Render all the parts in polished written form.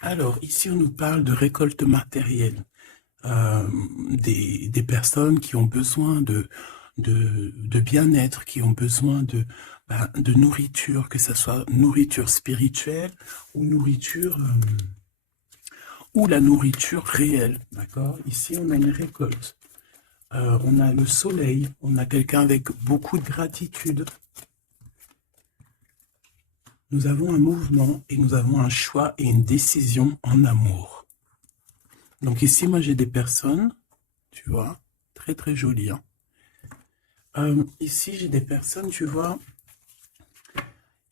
Alors, ici, on nous parle de récolte matérielle. Des personnes qui ont besoin de bien-être, qui ont besoin de nourriture, que ce soit nourriture spirituelle ou nourriture ou la nourriture réelle. D'accord? Ici, on a une récolte. On a le soleil, on a quelqu'un avec beaucoup de gratitude. Nous avons un mouvement et nous avons un choix et une décision en amour. Donc ici, moi, j'ai des personnes, tu vois, très très jolies. Hein. Ici, j'ai des personnes, tu vois,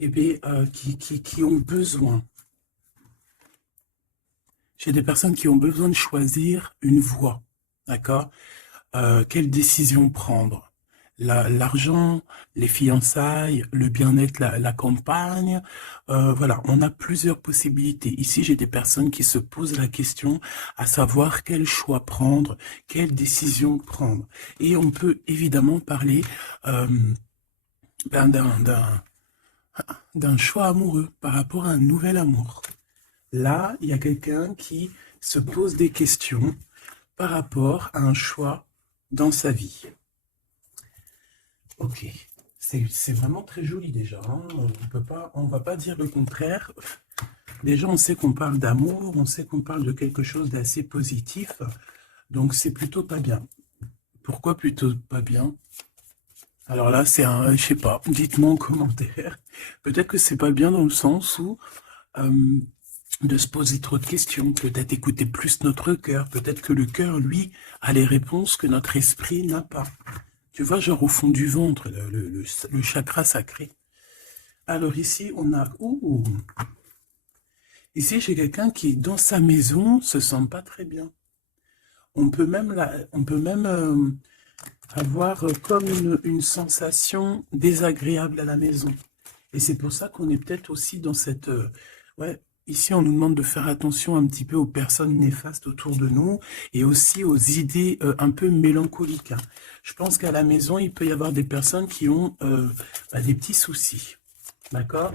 eh bien, qui ont besoin. J'ai des personnes qui ont besoin de choisir une voie, d'accord? Quelle décision prendre? L'argent, les fiançailles, le bien-être, la campagne. Voilà, on a plusieurs possibilités. Ici, j'ai des personnes qui se posent la question à savoir quel choix prendre, quelle décision prendre. Et on peut évidemment parler euh, ben, d'un choix amoureux par rapport à un nouvel amour. Là, il y a quelqu'un qui se pose des questions par rapport à un choix dans sa vie. Ok, c'est vraiment très joli déjà. Hein. On va pas dire le contraire. Déjà, on sait qu'on parle d'amour, on sait qu'on parle de quelque chose d'assez positif. Donc, c'est plutôt pas bien. Pourquoi plutôt pas bien? Alors là, c'est un, je sais pas, dites-moi en commentaire. Peut-être que c'est pas bien dans le sens où euh, de se poser trop de questions, peut-être écouter plus notre cœur, peut-être que le cœur, lui, a les réponses que notre esprit n'a pas. Tu vois, genre au fond du ventre, le chakra sacré. Alors ici, on a... Ouh, ici, j'ai quelqu'un qui, dans sa maison, se sent pas très bien. On peut même avoir comme une sensation désagréable à la maison. Et c'est pour ça qu'on est peut-être aussi dans cette... ouais, ici, on nous demande de faire attention un petit peu aux personnes néfastes autour de nous et aussi aux idées un peu mélancoliques. Hein. Je pense qu'à la maison, il peut y avoir des personnes qui ont des petits soucis. D'accord?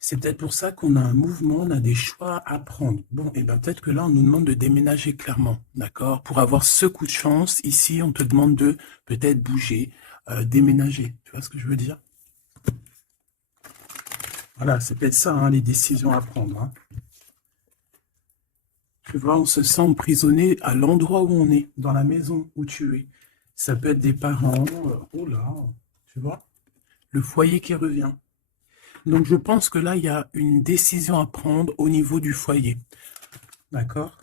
C'est peut-être pour ça qu'on a un mouvement, on a des choix à prendre. Bon, et bien peut-être que là, on nous demande de déménager clairement. D'accord? Pour avoir ce coup de chance, ici, on te demande de peut-être bouger, déménager. Tu vois ce que je veux dire? Voilà, c'est peut-être ça, hein, les décisions à prendre. Hein. Tu vois, on se sent emprisonné à l'endroit où on est, dans la maison où tu es. Ça peut être des parents, oh là, tu vois, le foyer qui revient. Donc je pense que là, il y a une décision à prendre au niveau du foyer. D'accord?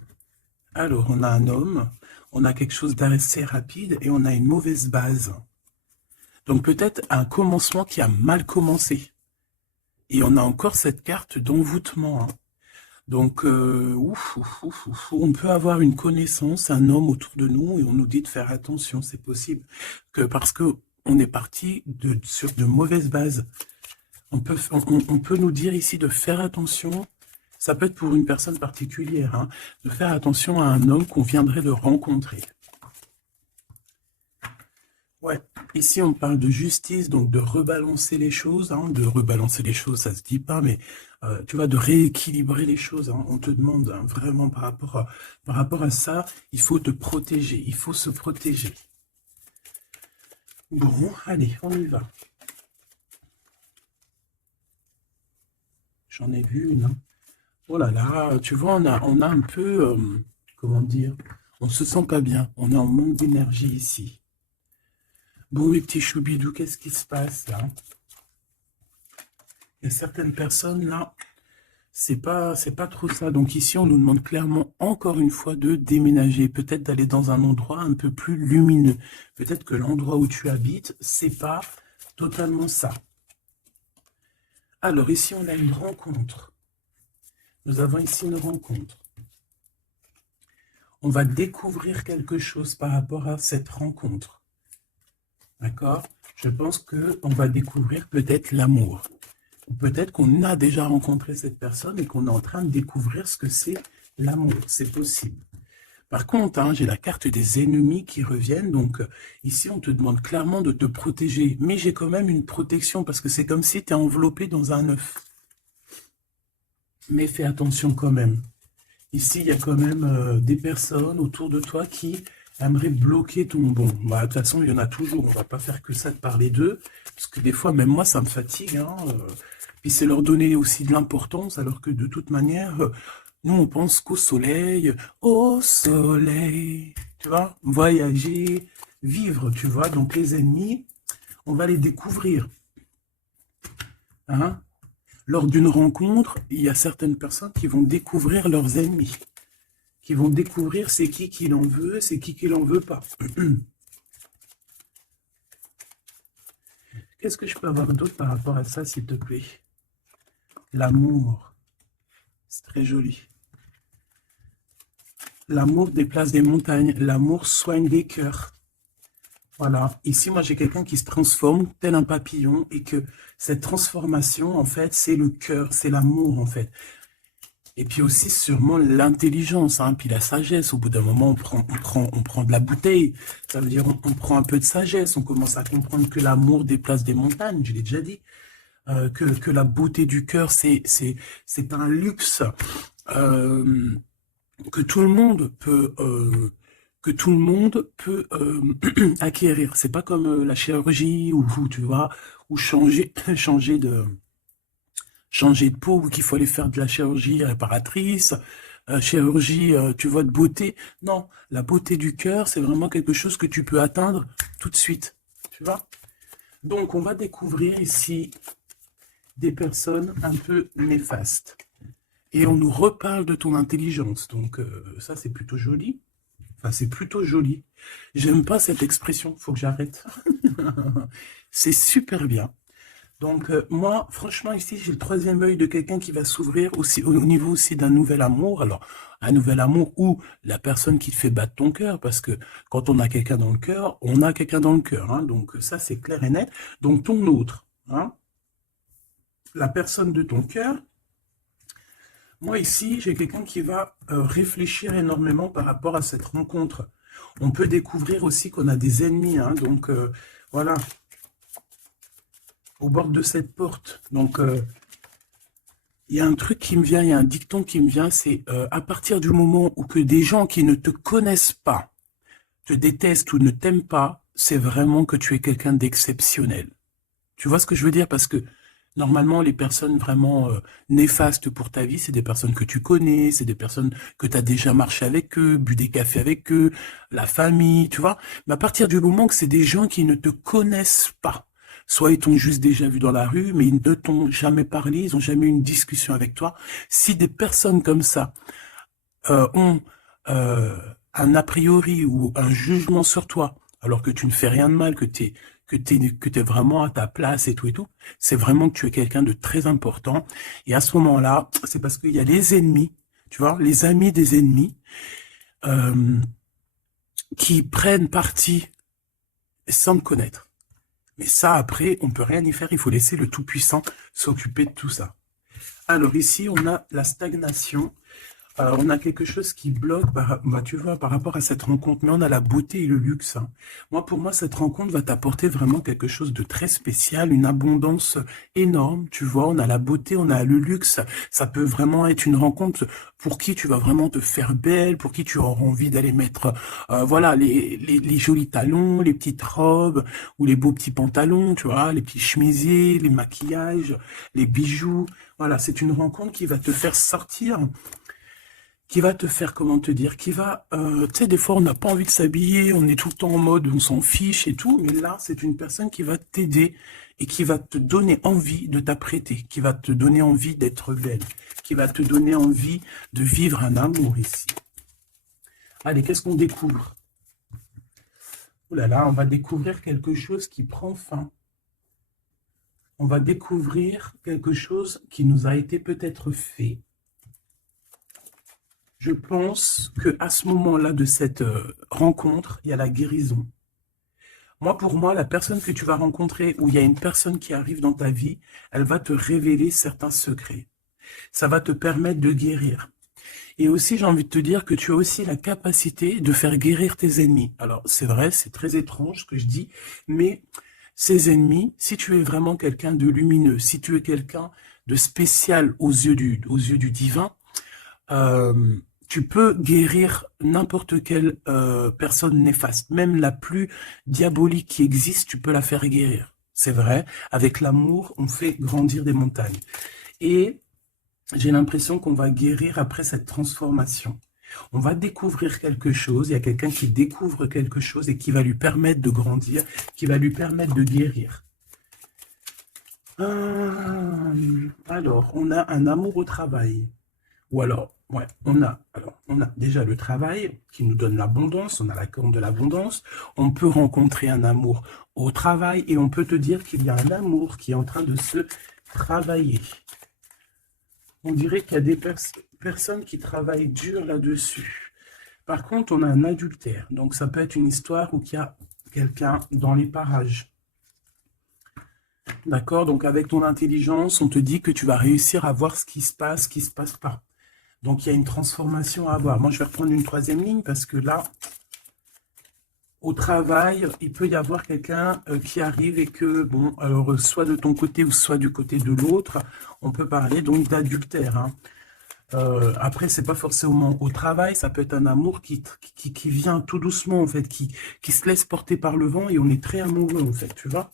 Alors, on a un homme, on a quelque chose d'assez rapide et on a une mauvaise base. Donc peut-être un commencement qui a mal commencé. Et on a encore cette carte d'envoûtement. Hein. Donc, on peut avoir une connaissance, un homme autour de nous, et on nous dit de faire attention, c'est possible. Que parce que on est parti sur de mauvaises bases. On peut nous dire ici de faire attention, ça peut être pour une personne particulière, hein, de faire attention à un homme qu'on viendrait de rencontrer. Ouais, ici on parle de justice, donc de rebalancer les choses, hein, de rebalancer les choses, ça se dit pas, mais tu vois, de rééquilibrer les choses. Hein, on te demande hein, vraiment par rapport à ça, il faut te protéger, il faut se protéger. Bon, allez, on y va. J'en ai vu une. Hein. Oh là là, tu vois, on a un peu, comment dire, on se sent pas bien, on est en manque d'énergie ici. Bon, mes petits choubidous, qu'est-ce qui se passe là? Il y a certaines personnes là, c'est pas trop ça. Donc ici, on nous demande clairement, encore une fois, de déménager, peut-être d'aller dans un endroit un peu plus lumineux. Peut-être que l'endroit où tu habites, c'est pas totalement ça. Alors ici, on a une rencontre. Nous avons ici une rencontre. On va découvrir quelque chose par rapport à cette rencontre. D'accord? Je pense qu'on va découvrir peut-être l'amour. Peut-être qu'on a déjà rencontré cette personne et qu'on est en train de découvrir ce que c'est l'amour. C'est possible. Par contre, hein, j'ai la carte des ennemis qui reviennent. Donc, ici, on te demande clairement de te protéger. Mais j'ai quand même une protection parce que c'est comme si tu es enveloppé dans un œuf. Mais fais attention quand même. Ici, il y a quand même des personnes autour de toi qui aimeraient bloquer ton bon. Bah, de toute façon, il y en a toujours. On va pas faire que ça de parler d'eux. Parce que des fois, même moi, ça me fatigue. Hein, puis c'est leur donner aussi de l'importance, alors que de toute manière, nous, on pense qu'au soleil. Au soleil. Tu vois, voyager, vivre, tu vois. Donc les ennemis, on va les découvrir. Hein? Lors d'une rencontre, il y a certaines personnes qui vont découvrir leurs ennemis, qui vont découvrir c'est qui l'en veut, c'est qui l'en veut pas. Qu'est-ce que je peux avoir d'autre par rapport à ça, s'il te plaît? L'amour. C'est très joli. L'amour déplace des montagnes. L'amour soigne des cœurs. Voilà. Ici, moi, j'ai quelqu'un qui se transforme tel un papillon et que cette transformation, en fait, c'est le cœur, c'est l'amour, en fait. Et puis aussi, sûrement, l'intelligence, hein, puis la sagesse. Au bout d'un moment, on prend de la bouteille. Ça veut dire on prend un peu de sagesse. On commence à comprendre que l'amour déplace des montagnes, je l'ai déjà dit. Que la beauté du cœur, c'est un luxe que tout le monde peut acquérir. C'est pas comme la chirurgie ou tu vois, ou changer de peau, ou qu'il faut aller faire de la chirurgie réparatrice, chirurgie, tu vois, de beauté. Non, la beauté du cœur, c'est vraiment quelque chose que tu peux atteindre tout de suite. Tu vois? Donc, on va découvrir ici des personnes un peu néfastes. Et on nous reparle de ton intelligence. Donc, ça, c'est plutôt joli. Enfin, c'est plutôt joli. J'aime pas cette expression. Faut que j'arrête. C'est super bien. Donc, moi, franchement, ici, j'ai le troisième œil de quelqu'un qui va s'ouvrir aussi au niveau aussi d'un nouvel amour. Alors, un nouvel amour ou la personne qui te fait battre ton cœur. Parce que quand on a quelqu'un dans le cœur, on a quelqu'un dans le cœur. Hein, donc, ça, c'est clair et net. Donc, ton autre. Hein, la personne de ton cœur. Moi, ici, j'ai quelqu'un qui va réfléchir énormément par rapport à cette rencontre. On peut découvrir aussi qu'on a des ennemis. Hein, donc, voilà. Au bord de cette porte. Donc, il y a un truc qui me vient, il y a un dicton qui me vient, c'est à partir du moment où que des gens qui ne te connaissent pas, te détestent ou ne t'aiment pas, c'est vraiment que tu es quelqu'un d'exceptionnel. Tu vois ce que je veux dire? Parce que normalement, les personnes vraiment néfastes pour ta vie, c'est des personnes que tu connais, c'est des personnes que tu as déjà marché avec eux, bu des cafés avec eux, la famille, tu vois. Mais à partir du moment que c'est des gens qui ne te connaissent pas, soit ils t'ont juste déjà vu dans la rue, mais ils ne t'ont jamais parlé, ils n'ont jamais eu une discussion avec toi. Si des personnes comme ça ont un a priori ou un jugement sur toi, alors que tu ne fais rien de mal, que t'es vraiment à ta place et tout, c'est vraiment que tu es quelqu'un de très important. Et à ce moment-là, c'est parce qu'il y a les ennemis, tu vois, les amis des ennemis, qui prennent parti sans te connaître. Mais ça, après, on peut rien y faire. Il faut laisser le Tout-Puissant s'occuper de tout ça. Alors ici, on a la stagnation. On a quelque chose qui bloque, tu vois, par rapport à cette rencontre. Mais on a la beauté et le luxe. Hein. Moi, pour moi, cette rencontre va t'apporter vraiment quelque chose de très spécial, une abondance énorme. Tu vois, on a la beauté, on a le luxe. Ça peut vraiment être une rencontre pour qui tu vas vraiment te faire belle, pour qui tu auras envie d'aller mettre, voilà, les jolis talons, les petites robes ou les beaux petits pantalons, tu vois, les petits chemisiers, les maquillages, les bijoux. Voilà, c'est une rencontre qui va te faire sortir, qui va te faire, comment te dire, qui va, tu sais, des fois, on n'a pas envie de s'habiller, on est tout le temps en mode, on s'en fiche et tout, mais là, c'est une personne qui va t'aider et qui va te donner envie de t'apprêter, qui va te donner envie d'être belle, qui va te donner envie de vivre un amour ici. Allez, qu'est-ce qu'on découvre? Oh là là, on va découvrir quelque chose qui prend fin. On va découvrir quelque chose qui nous a été peut-être fait. Je pense qu'à ce moment-là de cette rencontre, il y a la guérison. Moi, pour moi, la personne que tu vas rencontrer, ou il y a une personne qui arrive dans ta vie, elle va te révéler certains secrets. Ça va te permettre de guérir. Et aussi, j'ai envie de te dire que tu as aussi la capacité de faire guérir tes ennemis. Alors, c'est vrai, c'est très étrange ce que je dis, mais Ses ennemis, si tu es vraiment quelqu'un de lumineux, si tu es quelqu'un de spécial aux yeux du divin, euh, tu peux guérir n'importe quelle personne néfaste, même la plus diabolique qui existe, tu peux la faire guérir. C'est vrai, avec l'amour, on fait grandir des montagnes. Et j'ai l'impression qu'on va guérir après cette transformation. On va découvrir quelque chose, il y a quelqu'un qui découvre quelque chose et qui va lui permettre de grandir, qui va lui permettre de guérir. Alors, on a un amour au travail. Ou alors, ouais, on a déjà le travail qui nous donne l'abondance, on a la corne de l'abondance. On peut rencontrer un amour au travail et on peut te dire qu'il y a un amour qui est en train de se travailler. On dirait qu'il y a des personnes qui travaillent dur là-dessus. Par contre, on a un adultère. Donc, ça peut être une histoire où il y a quelqu'un dans les parages. D'accord? Donc, avec ton intelligence, on te dit que tu vas réussir à voir ce qui se passe pas. Donc, il y a une transformation à avoir. Moi, je vais reprendre une troisième ligne parce que là, au travail, il peut y avoir quelqu'un qui arrive et que, bon, alors, soit de ton côté ou soit du côté de l'autre, on peut parler donc d'adultère, hein. Après, c'est pas forcément au travail, ça peut être un amour qui vient tout doucement, en fait, qui se laisse porter par le vent et on est très amoureux, en fait, tu vois.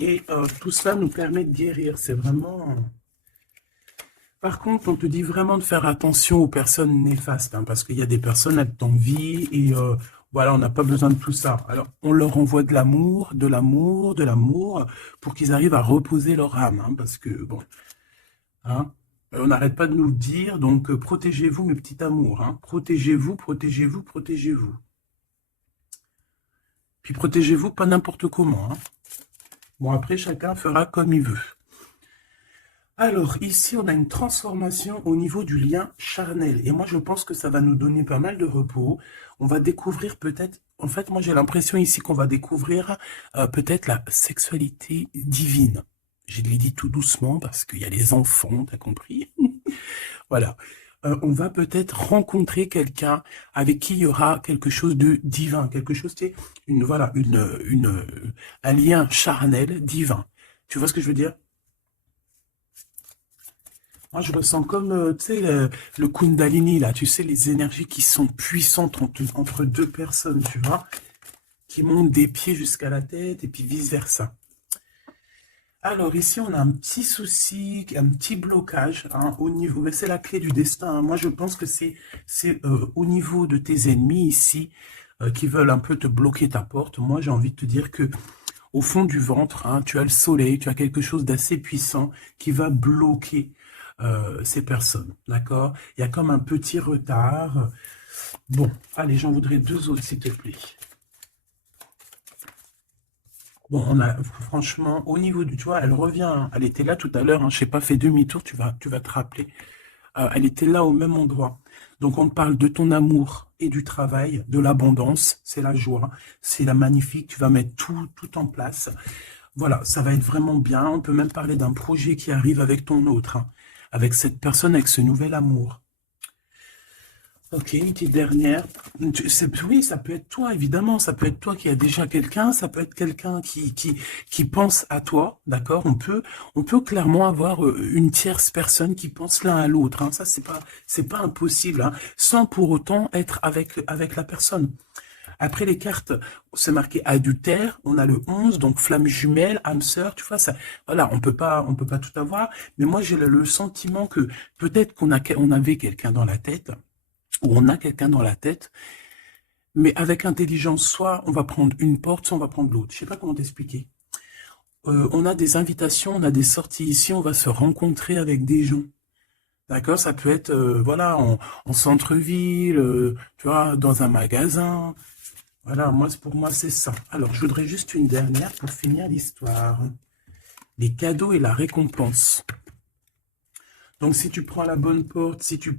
Et tout cela nous permet de guérir, c'est vraiment... Par contre, on te dit vraiment de faire attention aux personnes néfastes, hein, parce qu'il y a des personnes, elles t'envient et voilà, on n'a pas besoin de tout ça. Alors, on leur envoie de l'amour, de l'amour, de l'amour, pour qu'ils arrivent à reposer leur âme, hein, parce que, bon, hein, on n'arrête pas de nous le dire, donc protégez-vous, mes petits amours, hein, protégez-vous, protégez-vous, protégez-vous. Puis protégez-vous pas n'importe comment, hein. Bon, après, chacun fera comme il veut. Alors, ici, on a une transformation au niveau du lien charnel. Et moi, je pense que ça va nous donner pas mal de repos. On va découvrir peut-être... En fait, moi, j'ai l'impression ici qu'on va découvrir peut-être la sexualité divine. Je l'ai dit tout doucement parce qu'il y a les enfants, t'as compris? Voilà. On va peut-être rencontrer quelqu'un avec qui il y aura quelque chose de divin. Quelque chose, tu sais, voilà, un lien charnel divin. Tu vois ce que je veux dire? Moi, je ressens comme, tu sais, le Kundalini, là, tu sais, les énergies qui sont puissantes entre deux personnes, tu vois, qui montent des pieds jusqu'à la tête et puis vice-versa. Alors, ici, on a un petit souci, un petit blocage hein, au niveau, mais c'est la clé du destin, hein. Moi, je pense que c'est au niveau de tes ennemis ici qui veulent un peu te bloquer ta porte. Moi, j'ai envie de te dire que au fond du ventre, hein, tu as le soleil, tu as quelque chose d'assez puissant qui va bloquer ces personnes, d'accord? Il y a comme un petit retard. Bon, allez, j'en voudrais deux autres, s'il te plaît. Bon, on a, franchement, au niveau du, tu vois, elle revient, hein. Elle était là tout à l'heure, hein, je n'ai pas fait demi-tour, tu vas te rappeler. Elle était là au même endroit. Donc, on parle de ton amour et du travail, de l'abondance, c'est la joie, c'est la magnifique, tu vas mettre tout en place. Voilà, ça va être vraiment bien. On peut même parler d'un projet qui arrive avec ton autre, hein, avec cette personne, avec ce nouvel amour. Ok, une petite dernière. Oui, ça peut être toi, évidemment. Ça peut être toi qui as déjà quelqu'un. Ça peut être quelqu'un qui pense à toi, d'accord? On peut clairement avoir une tierce personne qui pense l'un à l'autre, hein. Ça, c'est pas impossible, hein, sans pour autant être avec la personne. Après les cartes, c'est marqué adultère, on a le 11, donc flamme jumelle, âme sœur, tu vois, ça, voilà, on peut pas tout avoir, mais moi j'ai le sentiment que peut-être on avait quelqu'un dans la tête, ou on a quelqu'un dans la tête, mais avec intelligence, soit on va prendre une porte, soit on va prendre l'autre. Je sais pas comment t'expliquer. On a des invitations, on a des sorties ici, on va se rencontrer avec des gens. D'accord, ça peut être, voilà, en centre-ville, tu vois, dans un magasin. Voilà, pour moi, c'est ça. Alors, je voudrais juste une dernière pour finir l'histoire. Les cadeaux et la récompense. Donc, si tu prends la bonne porte, si tu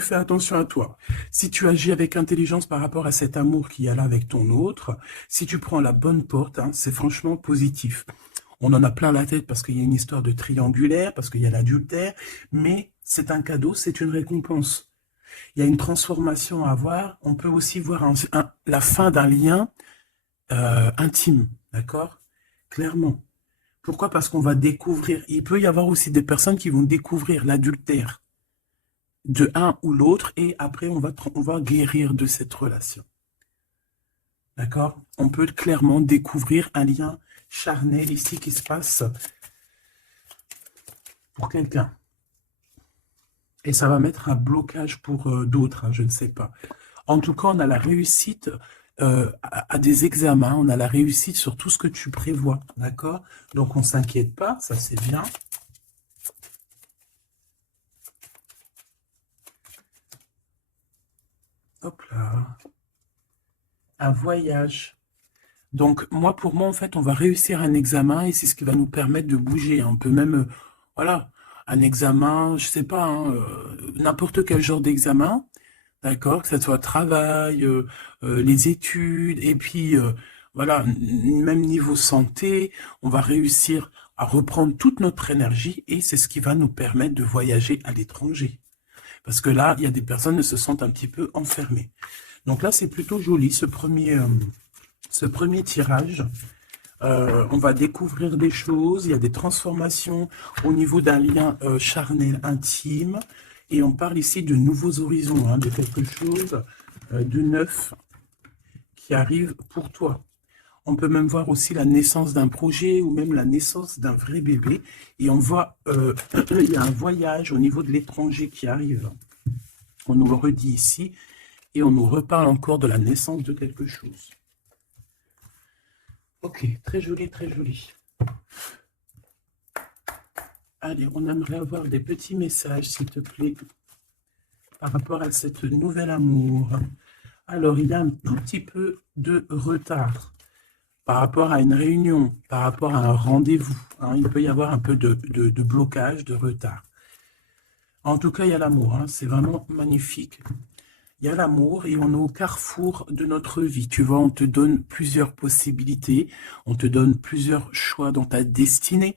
fais attention à toi, si tu agis avec intelligence par rapport à cet amour qu'il y a là avec ton autre, si tu prends la bonne porte, hein, c'est franchement positif. On en a plein la tête parce qu'il y a une histoire de triangulaire, parce qu'il y a l'adultère, mais c'est un cadeau, c'est une récompense. il y a une transformation à avoir. On peut aussi voir la fin d'un lien intime, d'accord? Clairement. Pourquoi? Parce qu'on va découvrir. Il peut y avoir aussi des personnes qui vont découvrir l'adultère de un ou l'autre et après on va guérir de cette relation. D'accord? On peut clairement découvrir un lien charnel ici qui se passe pour quelqu'un. Et ça va mettre un blocage pour d'autres, hein, je ne sais pas. En tout cas, on a la réussite à des examens, on a la réussite sur tout ce que tu prévois, d'accord? Donc on ne s'inquiète pas, ça c'est bien. Hop là. Un voyage. Donc moi, pour moi, en fait, on va réussir un examen et c'est ce qui va nous permettre de bouger. On peut même, voilà, un examen, je sais pas, hein, n'importe quel genre d'examen. D'accord, que ce soit travail, les études, et puis voilà, même niveau santé, on va réussir à reprendre toute notre énergie et c'est ce qui va nous permettre de voyager à l'étranger. Parce que là, il y a des personnes qui se sentent un petit peu enfermées. Donc là, c'est plutôt joli, ce premier tirage. On va découvrir des choses, il y a des transformations au niveau d'un lien charnel intime. Et on parle ici de nouveaux horizons, hein, de quelque chose de neuf qui arrive pour toi. On peut même voir aussi la naissance d'un projet ou même la naissance d'un vrai bébé. Et on voit, il y a un voyage au niveau de l'étranger qui arrive. On nous le redit ici et on nous reparle encore de la naissance de quelque chose. Ok, très joli, très joli. Allez, on aimerait avoir des petits messages, s'il te plaît, par rapport à cette nouvel amour. Alors, il y a un tout petit peu de retard par rapport à une réunion, par rapport à un rendez-vous. Hein, il peut y avoir un peu de blocage, de retard. En tout cas, il y a l'amour. Hein, c'est vraiment magnifique. Il y a l'amour et on est au carrefour de notre vie. Tu vois, on te donne plusieurs possibilités, on te donne plusieurs choix dans ta destinée.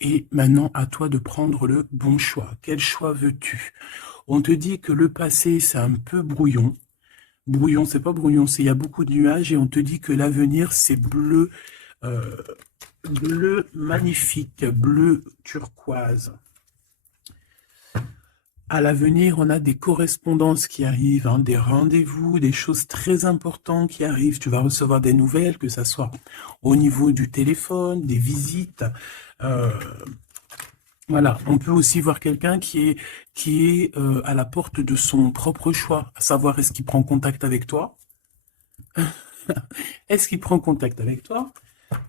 Et maintenant, à toi de prendre le bon choix. Quel choix veux-tu? On te dit que le passé, c'est un peu brouillon. Brouillon, c'est pas brouillon, c'est il y a beaucoup de nuages. Et on te dit que l'avenir, c'est bleu, bleu magnifique, bleu turquoise. À l'avenir, on a des correspondances qui arrivent, hein, des rendez-vous, des choses très importantes qui arrivent. Tu vas recevoir des nouvelles, que ce soit au niveau du téléphone, des visites. Voilà, on peut aussi voir quelqu'un qui est à la porte de son propre choix, à savoir est-ce qu'il prend contact avec toi? Est-ce qu'il prend contact avec toi?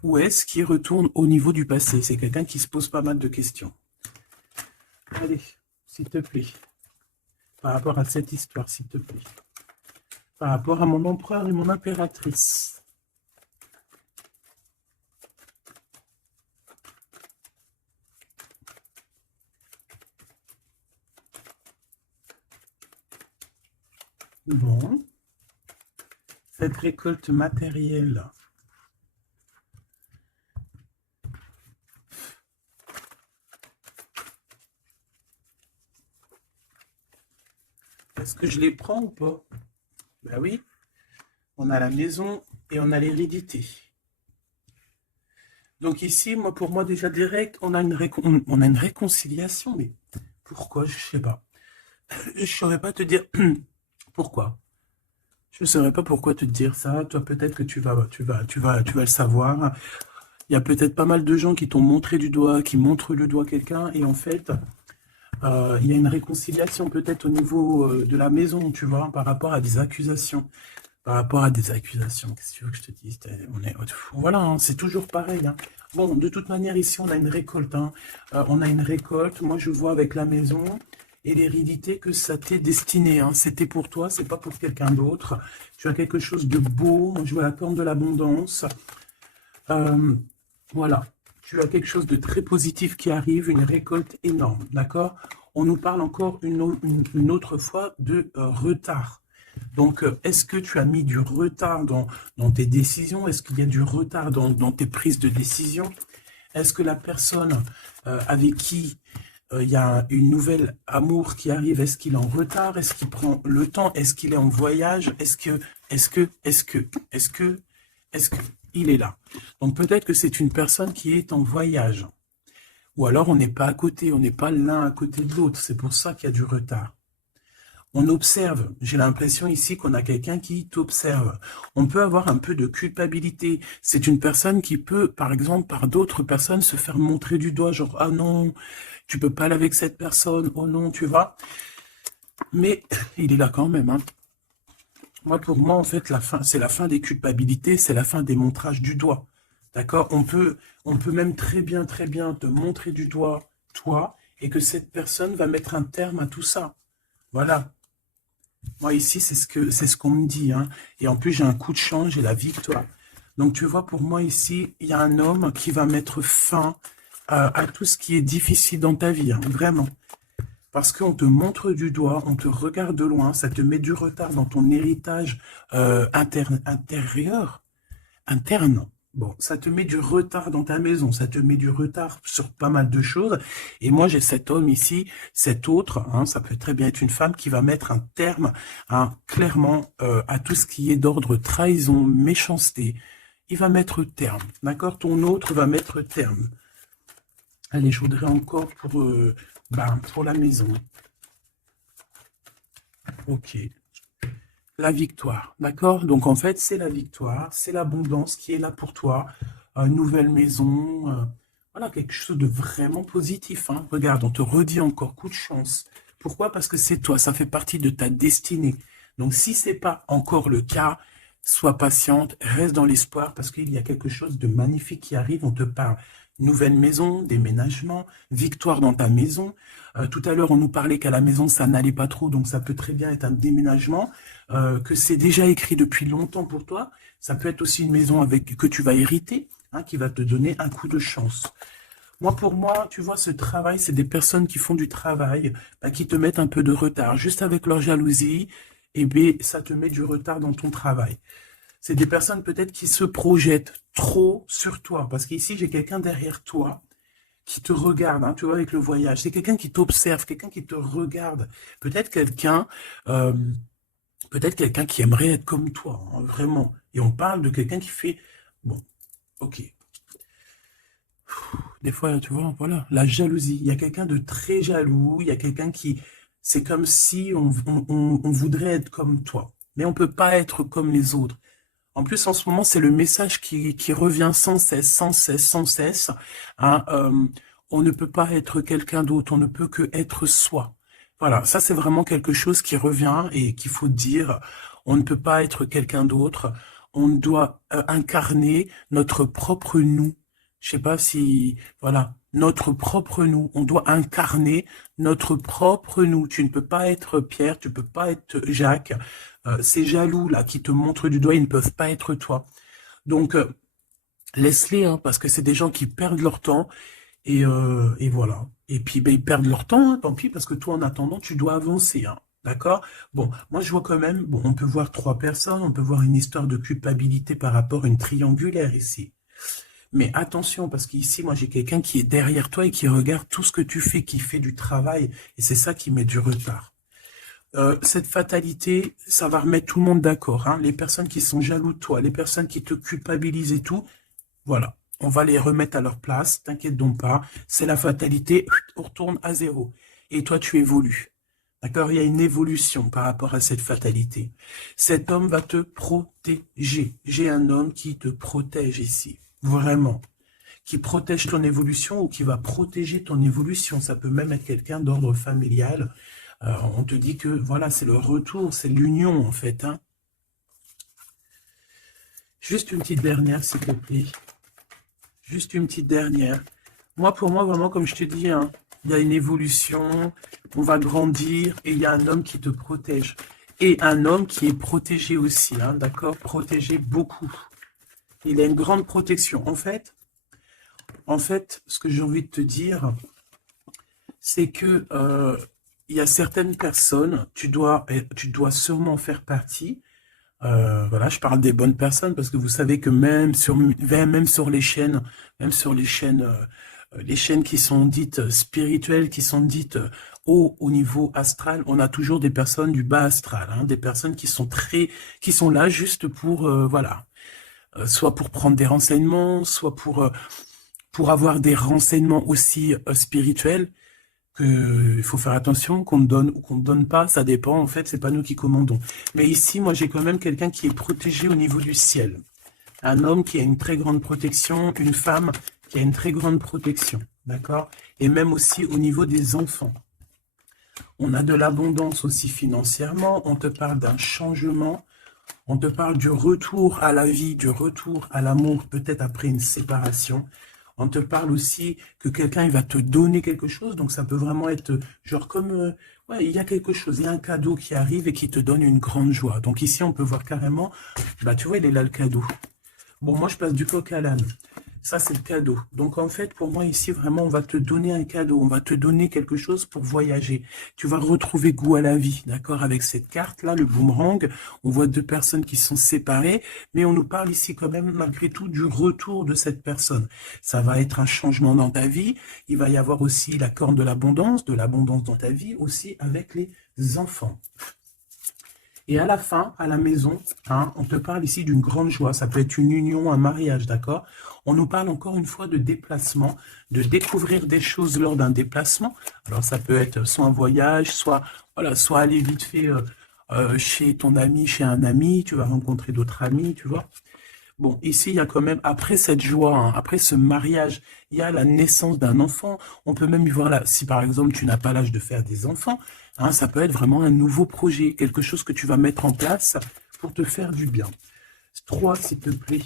Ou est-ce qu'il retourne au niveau du passé? C'est quelqu'un qui se pose pas mal de questions. Allez, s'il te plaît. Par rapport à cette histoire, s'il te plaît. Par rapport à mon empereur et mon impératrice. Bon. Cette récolte matérielle. Est-ce que je les prends ou pas? Ben oui. On a la maison et on a l'hérédité. Donc ici, pour moi, déjà direct, on a une réconciliation. Mais pourquoi? Je ne sais pas. Je ne saurais pas te dire pourquoi. Je ne saurais pas pourquoi te dire ça. Toi, peut-être que tu vas le savoir. Il y a peut-être pas mal de gens qui t'ont montré du doigt, qui montrent le doigt à quelqu'un. Et en fait, il y a une réconciliation peut-être au niveau de la maison, tu vois, par rapport à des accusations. Par rapport à des accusations, qu'est-ce que tu veux que je te dise? Voilà, hein, c'est toujours pareil. Hein. Bon, de toute manière, ici, on a une récolte. Hein. On a une récolte. Moi, je vois avec la maison et l'hérédité que ça t'est destiné. Hein. C'était pour toi, c'est pas pour quelqu'un d'autre. Tu as quelque chose de beau. Moi, je vois la corne de l'abondance. Voilà. Tu as quelque chose de très positif qui arrive, une récolte énorme. D'accord? On nous parle encore une autre fois de retard. Donc, est-ce que tu as mis du retard dans tes décisions? Est-ce qu'il y a du retard dans tes prises de décision? Est-ce que la personne avec qui il y a une nouvelle amour qui arrive. Est-ce qu'il est en retard? Est-ce qu'il prend le temps? Est-ce qu'il est en voyage? Est-ce que il est là? Donc peut-être que c'est une personne qui est en voyage. Ou alors on n'est pas à côté, on n'est pas l'un à côté de l'autre. C'est pour ça qu'il y a du retard. On observe. J'ai l'impression ici qu'on a quelqu'un qui t'observe. On peut avoir un peu de culpabilité. C'est une personne qui peut, par exemple, par d'autres personnes, se faire montrer du doigt, genre, ah non, tu peux pas aller avec cette personne, oh non, tu vois. Mais il est là quand même, hein. Moi, pour moi, en fait, la fin, c'est la fin des culpabilités, c'est la fin des montrages du doigt. D'accord? On peut même très bien te montrer du doigt, toi, et que cette personne va mettre un terme à tout ça. Voilà. Moi, ici, c'est ce qu'on me dit, hein. Et en plus, j'ai un coup de chance, j'ai la victoire. Donc, tu vois, pour moi, ici, il y a un homme qui va mettre fin à tout ce qui est difficile dans ta vie, hein, vraiment. Parce qu'on te montre du doigt, on te regarde de loin, ça te met du retard dans ton héritage interne. Bon, ça te met du retard dans ta maison, ça te met du retard sur pas mal de choses. Et moi, j'ai cet homme ici, cet autre, hein, ça peut très bien être une femme qui va mettre un terme, hein, clairement, à tout ce qui est d'ordre trahison, méchanceté. Il va mettre terme, d'accord? Ton autre va mettre terme. Allez, je voudrais encore pour la maison. Ok. La victoire, d'accord? Donc en fait, c'est la victoire, c'est l'abondance qui est là pour toi. Une nouvelle maison, voilà, quelque chose de vraiment positif, hein. Regarde, on te redit encore coup de chance. Pourquoi? Parce que c'est toi, ça fait partie de ta destinée. Donc si c'est pas encore le cas, sois patiente, reste dans l'espoir parce qu'il y a quelque chose de magnifique qui arrive. On te parle nouvelle maison, déménagement, victoire dans ta maison. Tout à l'heure, on nous parlait qu'à la maison, ça n'allait pas trop, donc ça peut très bien être un déménagement, que c'est déjà écrit depuis longtemps pour toi. Ça peut être aussi une maison avec que tu vas hériter, hein, qui va te donner un coup de chance. Moi, pour moi, tu vois, ce travail, c'est des personnes qui font du travail, bah, qui te mettent un peu de retard. Juste avec leur jalousie, et bien, ça te met du retard dans ton travail. C'est des personnes peut-être qui se projettent trop sur toi. Parce qu'ici, j'ai quelqu'un derrière toi qui te regarde, hein, tu vois, avec le voyage. C'est quelqu'un qui t'observe, quelqu'un qui te regarde. Peut-être quelqu'un euh, peut-être quelqu'un qui aimerait être comme toi, hein, vraiment. Et on parle de quelqu'un qui fait... Bon, ok. Des fois, tu vois, voilà, la jalousie. Il y a quelqu'un de très jaloux, il y a quelqu'un qui... C'est comme si on voudrait être comme toi. Mais on peut pas être comme les autres. En plus, en ce moment, c'est le message qui revient sans cesse, sans cesse, sans cesse, hein, on ne peut pas être quelqu'un d'autre, on ne peut que être soi. Voilà, ça c'est vraiment quelque chose qui revient et qu'il faut dire. On ne peut pas être quelqu'un d'autre, on doit incarner notre propre nous. Je sais pas si, voilà, notre propre nous. On doit incarner notre propre nous. Tu ne peux pas être Pierre, tu peux pas être Jacques. Ces jaloux là qui te montrent du doigt, ils ne peuvent pas être toi. Donc laisse-les, hein, parce que c'est des gens qui perdent leur temps et voilà. Et puis ben, ils perdent leur temps, hein, tant pis, parce que toi en attendant tu dois avancer, hein. D'accord? Bon, moi je vois quand même, bon, on peut voir trois personnes, on peut voir une histoire de culpabilité par rapport à une triangulaire ici. Mais attention, parce qu'ici, moi, j'ai quelqu'un qui est derrière toi et qui regarde tout ce que tu fais, qui fait du travail, et c'est ça qui met du retard. Cette fatalité, ça va remettre tout le monde d'accord, hein. Les personnes qui sont jaloux de toi, les personnes qui te culpabilisent et tout, voilà. On va les remettre à leur place, t'inquiète donc pas. C'est la fatalité, on retourne à zéro. Et toi, tu évolues. D'accord? Il y a une évolution par rapport à cette fatalité. Cet homme va te protéger. J'ai un homme qui te protège ici. Vraiment. Qui protège ton évolution ou qui va protéger ton évolution. Ça peut même être quelqu'un d'ordre familial. On te dit que voilà, c'est le retour, c'est l'union en fait, hein. Juste une petite dernière, s'il te plaît. Juste une petite dernière. Moi, pour moi, vraiment, comme je te dis, hein, il y a une évolution, on va grandir et il y a un homme qui te protège. Et un homme qui est protégé aussi, hein, d'accord? Protégé beaucoup. Il a une grande protection. En fait, ce que j'ai envie de te dire, c'est que il y a certaines personnes, tu dois sûrement faire partie. Voilà, je parle des bonnes personnes parce que vous savez que même sur les chaînes, les chaînes qui sont dites spirituelles, qui sont dites haut au niveau astral, on a toujours des personnes du bas astral, hein, des personnes qui sont là juste pour, voilà, soit pour prendre des renseignements, soit pour avoir des renseignements aussi spirituels. Il faut faire attention qu'on ne donne ou qu'on ne donne pas, ça dépend, en fait, c'est pas nous qui commandons. Mais ici, moi, j'ai quand même quelqu'un qui est protégé au niveau du ciel. Un homme qui a une très grande protection, une femme qui a une très grande protection, d'accord? Et même aussi au niveau des enfants. On a de l'abondance aussi financièrement, on te parle d'un changement, on te parle du retour à la vie, du retour à l'amour, peut-être après une séparation. On te parle aussi que quelqu'un il va te donner quelque chose, donc ça peut vraiment être genre comme, ouais, il y a quelque chose, il y a un cadeau qui arrive et qui te donne une grande joie. Donc ici, on peut voir carrément, bah tu vois, il est là le cadeau. Bon, moi, je passe du coq à l'âne. Ça, c'est le cadeau. Donc, en fait, pour moi, ici, vraiment, on va te donner un cadeau. On va te donner quelque chose pour voyager. Tu vas retrouver goût à la vie, d'accord? Avec cette carte-là, le boomerang, on voit deux personnes qui sont séparées, mais on nous parle ici quand même, malgré tout, du retour de cette personne. Ça va être un changement dans ta vie. Il va y avoir aussi la corne de l'abondance dans ta vie, aussi avec les enfants. Et à la fin, à la maison, hein, on te parle ici d'une grande joie. Ça peut être une union, un mariage, d'accord? On nous parle encore une fois de déplacement, de découvrir des choses lors d'un déplacement. Alors ça peut être soit un voyage, soit voilà, soit aller vite fait chez ton ami, chez un ami. Tu vas rencontrer d'autres amis, tu vois. Bon, ici, il y a quand même, après cette joie, hein, après ce mariage, il y a la naissance d'un enfant. On peut même y voir là, si par exemple, tu n'as pas l'âge de faire des enfants, hein, ça peut être vraiment un nouveau projet, quelque chose que tu vas mettre en place pour te faire du bien. 3, s'il te plaît,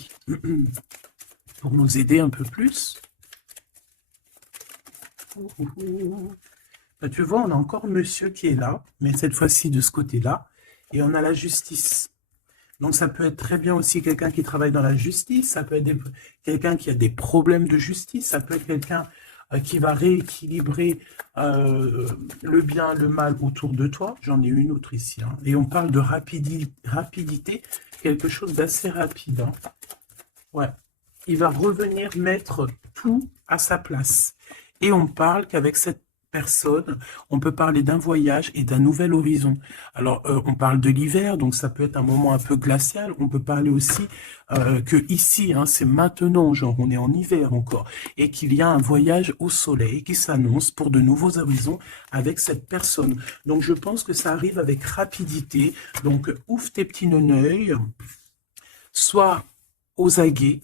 pour nous aider un peu plus. Bah, tu vois, on a encore monsieur qui est là, mais cette fois-ci de ce côté-là, et on a la justice. Donc, ça peut être très bien aussi quelqu'un qui travaille dans la justice, ça peut être quelqu'un qui a des problèmes de justice, ça peut être quelqu'un qui va rééquilibrer le bien, le mal autour de toi. J'en ai une autre ici. Hein. Et on parle de rapidité, quelque chose d'assez rapide. Hein. Ouais. Il va revenir mettre tout à sa place. Et on parle qu'avec cette personne, on peut parler d'un voyage et d'un nouvel horizon. Alors, on parle de l'hiver, donc ça peut être un moment un peu glacial. On peut parler aussi que ici, hein, c'est maintenant, genre on est en hiver encore, et qu'il y a un voyage au soleil qui s'annonce pour de nouveaux horizons avec cette personne. Donc, je pense que ça arrive avec rapidité. Donc, ouvre tes petits neneuils, soit aux aguets,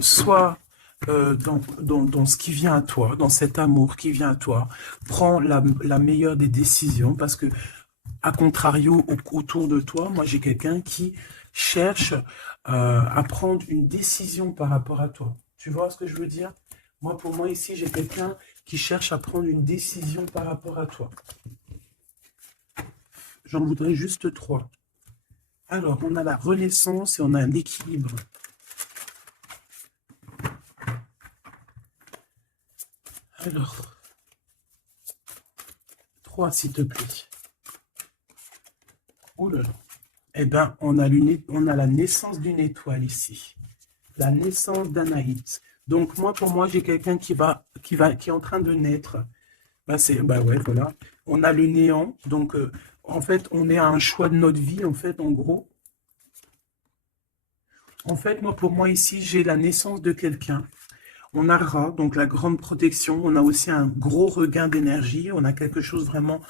soit dans ce qui vient à toi, dans cet amour qui vient à toi, prends la meilleure des décisions parce que, à contrario, autour de toi, moi j'ai quelqu'un qui cherche à prendre une décision par rapport à toi. Tu vois ce que je veux dire? Moi, pour moi, ici, j'ai quelqu'un qui cherche à prendre une décision par rapport à toi. J'en voudrais juste 3. Alors, on a la renaissance et on a un équilibre. Alors, 3, s'il te plaît. Oh là là. Eh bien, on a la naissance d'une étoile ici. La naissance d'Anaïs. Donc, pour moi, j'ai quelqu'un qui est en train de naître. Bah ouais, voilà. On a le néant. Donc, en fait, on est à un choix de notre vie, en fait, en gros. En fait, pour moi, ici, j'ai la naissance de quelqu'un. On a Ra, donc la grande protection. On a aussi un gros regain d'énergie. On a quelque chose vraiment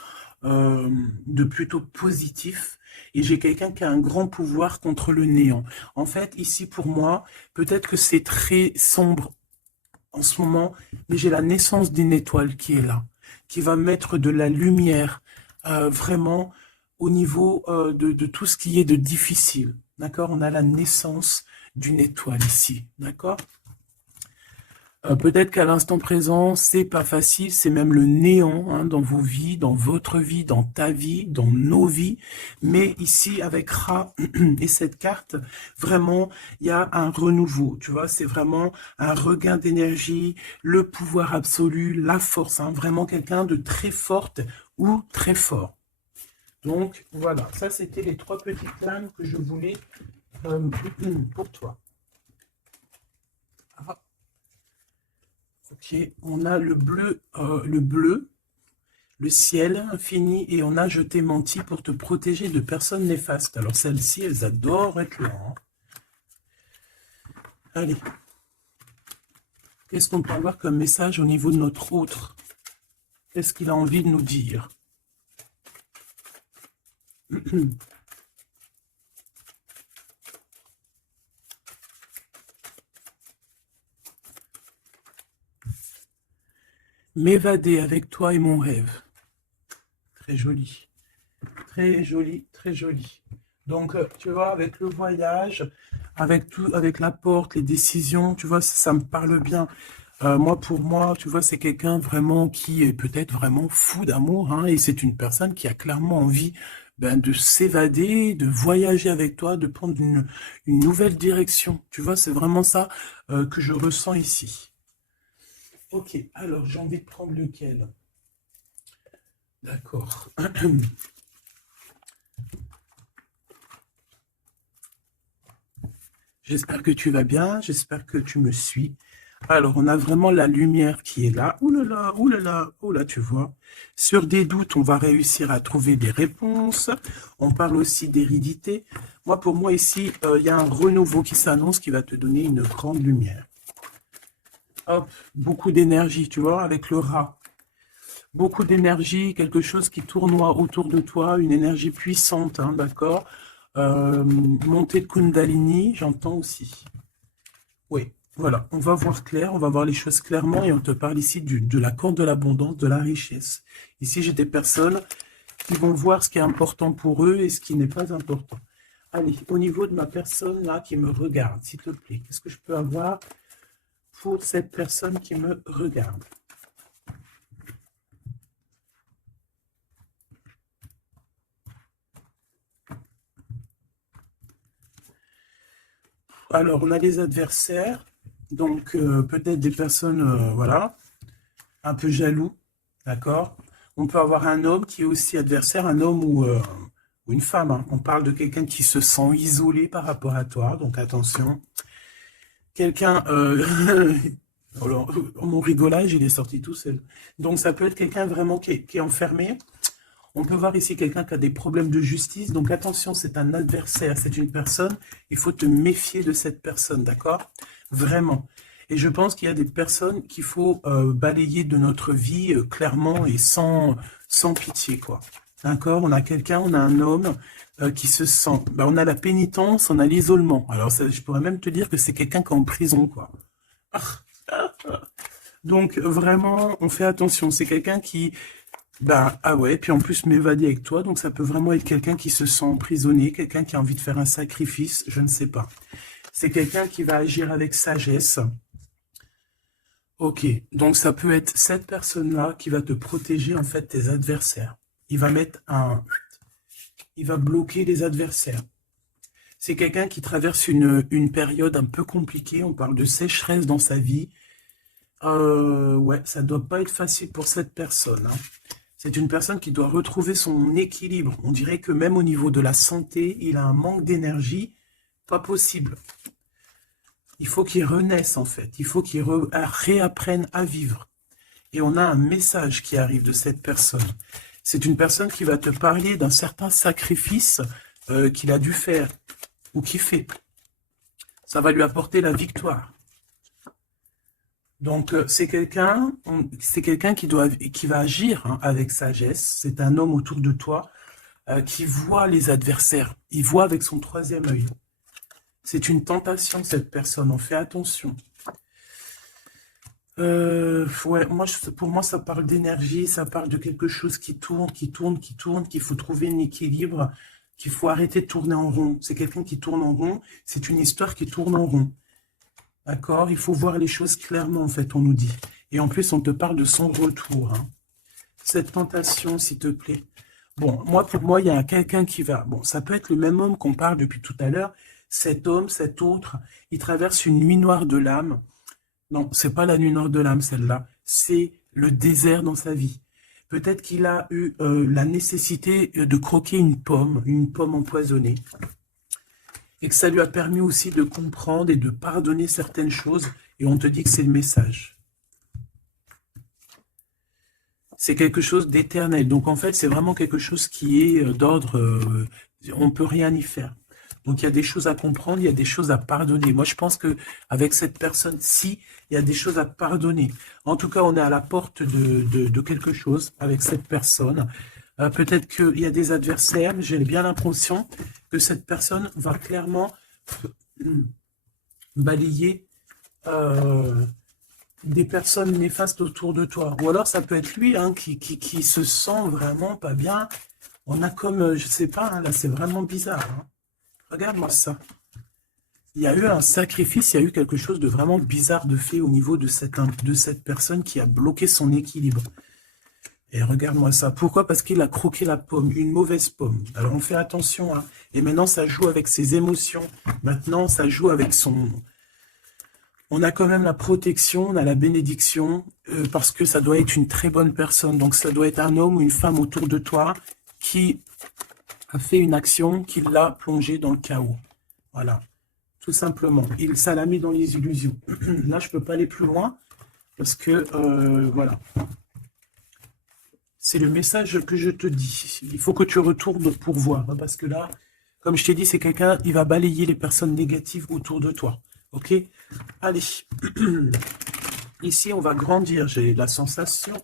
de plutôt positif. Et j'ai quelqu'un qui a un grand pouvoir contre le néant. En fait, ici, pour moi, peut-être que c'est très sombre en ce moment, mais j'ai la naissance d'une étoile qui est là, qui va mettre de la lumière vraiment au niveau de tout ce qui est de difficile. D'accord? On a la naissance d'une étoile ici. D'accord? Peut-être qu'à l'instant présent, c'est pas facile, c'est même le néant hein, dans vos vies, dans votre vie, dans ta vie, dans nos vies. Mais ici, avec Ra et cette carte, vraiment, il y a un renouveau. Tu vois, c'est vraiment un regain d'énergie, le pouvoir absolu, la force. Hein, vraiment quelqu'un de très forte ou très fort. Donc, voilà, ça c'était les 3 petites flammes que je voulais pour toi. Ah. Ok. Ok, on a le bleu, le ciel infini, et on a je t'ai menti pour te protéger de personnes néfastes. Alors celles-ci, elles adorent être là, hein. Allez, qu'est-ce qu'on peut avoir comme message au niveau de notre autre? Qu'est-ce qu'il a envie de nous dire? M'évader avec toi est mon rêve. Très joli. Très joli, très joli. Donc, tu vois, avec le voyage, avec tout, avec la porte, les décisions, tu vois, ça me parle bien. Moi, pour moi, tu vois, c'est quelqu'un vraiment qui est peut-être vraiment fou d'amour, hein, et c'est une personne qui a clairement envie de s'évader, de voyager avec toi, de prendre une nouvelle direction. Tu vois, c'est vraiment ça que je ressens ici. Ok, alors j'ai envie de prendre lequel? D'accord. J'espère que tu vas bien, j'espère que tu me suis. Alors, on a vraiment la lumière qui est là. Ouh là là, ouh là là, ouh là, tu vois. Sur des doutes, on va réussir à trouver des réponses. On parle aussi d'hérédité. Moi, pour moi, ici, il y a un renouveau qui s'annonce qui va te donner une grande lumière. Hop, beaucoup d'énergie, tu vois, avec le rat. Beaucoup d'énergie, quelque chose qui tournoie autour de toi, une énergie puissante, hein, d'accord. Montée de Kundalini, j'entends aussi. Oui, voilà, on va voir clair, on va voir les choses clairement et on te parle ici de la corde de l'abondance, de la richesse. Ici, j'ai des personnes qui vont voir ce qui est important pour eux et ce qui n'est pas important. Allez, au niveau de ma personne là qui me regarde, s'il te plaît, qu'est-ce que je peux avoir pour cette personne qui me regarde? Alors, on a les adversaires, donc peut-être des personnes, voilà, un peu jaloux, d'accord? On peut avoir un homme qui est aussi adversaire, un homme ou une femme, hein. On parle de quelqu'un qui se sent isolé par rapport à toi, donc attention. Quelqu'un, alors, mon rigolage, il est sorti tout seul. Donc ça peut être quelqu'un vraiment qui est enfermé. On peut voir ici quelqu'un qui a des problèmes de justice, donc attention, c'est un adversaire, c'est une personne, il faut te méfier de cette personne, d'accord? Vraiment. Et je pense qu'il y a des personnes qu'il faut balayer de notre vie clairement et sans pitié, quoi. D'accord? On a quelqu'un, on a un homme qui se sent... on a la pénitence, on a l'isolement. Alors, je pourrais même te dire que c'est quelqu'un qui est en prison, quoi. Donc, vraiment, on fait attention. C'est quelqu'un qui... ah ouais, puis en plus m'évader avec toi, donc ça peut vraiment être quelqu'un qui se sent emprisonné, quelqu'un qui a envie de faire un sacrifice, je ne sais pas. C'est quelqu'un qui va agir avec sagesse. Ok, donc ça peut être cette personne-là qui va te protéger en fait tes adversaires. Il va il va bloquer les adversaires. C'est quelqu'un qui traverse une période un peu compliquée, on parle de sécheresse dans sa vie. Ouais, ça doit pas être facile pour cette personne, hein. C'est une personne qui doit retrouver son équilibre. On dirait que même au niveau de la santé, il a un manque d'énergie, pas possible. Il faut qu'il renaisse en fait, il faut qu'il réapprenne à vivre. Et on a un message qui arrive de cette personne. C'est une personne qui va te parler d'un certain sacrifice qu'il a dû faire ou qu'il fait. Ça va lui apporter la victoire. Donc, c'est quelqu'un qui va agir, hein, avec sagesse. C'est un homme autour de toi qui voit les adversaires. Il voit avec son troisième œil. C'est une tentation, cette personne. On fait attention. Ouais, pour moi, ça parle d'énergie. Ça parle de quelque chose qui tourne, qu'il faut trouver un équilibre, qu'il faut arrêter de tourner en rond. C'est quelqu'un qui tourne en rond. C'est une histoire qui tourne en rond. D'accord? Il faut voir les choses clairement, en fait, on nous dit. Et en plus, on te parle de son retour, hein. Cette tentation, s'il te plaît. Bon, pour moi, il y a quelqu'un qui va... Bon, ça peut être le même homme qu'on parle depuis tout à l'heure. Cet homme, cet autre, il traverse une nuit noire de l'âme. Non, c'est pas la nuit noire de l'âme, celle-là. C'est le désert dans sa vie. Peut-être qu'il a eu la nécessité de croquer une pomme empoisonnée. Et que ça lui a permis aussi de comprendre et de pardonner certaines choses. Et on te dit que c'est le message. c'est quelque chose d'éternel. Donc en fait, c'est vraiment quelque chose qui est d'ordre, on peut rien y faire. Donc il y a des choses à comprendre, il y a des choses à pardonner. Moi, je pense que avec cette personne-ci, il y a des choses à pardonner. En tout cas, on est à la porte de quelque chose avec cette personne. Peut-être qu'il y a des adversaires, mais j'ai bien l'impression que cette personne va clairement balayer des personnes néfastes autour de toi. Ou alors ça peut être lui hein, qui se sent vraiment pas bien. On a comme, je sais pas, hein, là c'est vraiment bizarre. Hein. Regarde-moi ça. Il y a eu un sacrifice, il y a eu quelque chose de vraiment bizarre de fait au niveau de cette personne qui a bloqué son équilibre. Et regarde-moi ça. Pourquoi? Parce qu'il a croqué la pomme, une mauvaise pomme. Alors on fait attention. Hein. Et maintenant ça joue avec ses émotions. Maintenant ça joue avec son... On a quand même la protection, on a la bénédiction, parce que ça doit être une très bonne personne. Donc ça doit être un homme ou une femme autour de toi qui a fait une action qui l'a plongé dans le chaos. Voilà, tout simplement. Ça l'a mis dans les illusions. Là, je ne peux pas aller plus loin, parce que, voilà. C'est le message que je te dis. Il faut que tu retournes pour voir, parce que là, comme je t'ai dit, c'est quelqu'un, il va balayer les personnes négatives autour de toi. Ok? Allez. Ici, on va grandir. J'ai la sensation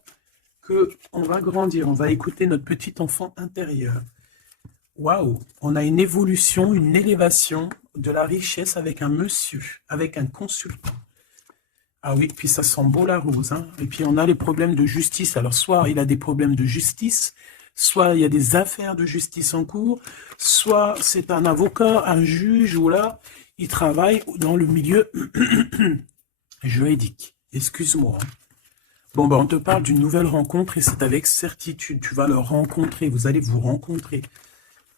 qu'on va grandir. On va écouter notre petit enfant intérieur. Waouh! On a une évolution, une élévation de la richesse avec un monsieur, avec un consultant. Ah oui, puis ça sent beau la rose. Hein. Et puis on a les problèmes de justice. Alors soit il a des problèmes de justice, soit il y a des affaires de justice en cours, soit c'est un avocat, un juge, ou là, il travaille dans le milieu juridique. Excuse-moi. Bon, ben, on te parle d'une nouvelle rencontre et c'est avec certitude. Tu vas le rencontrer, vous allez vous rencontrer.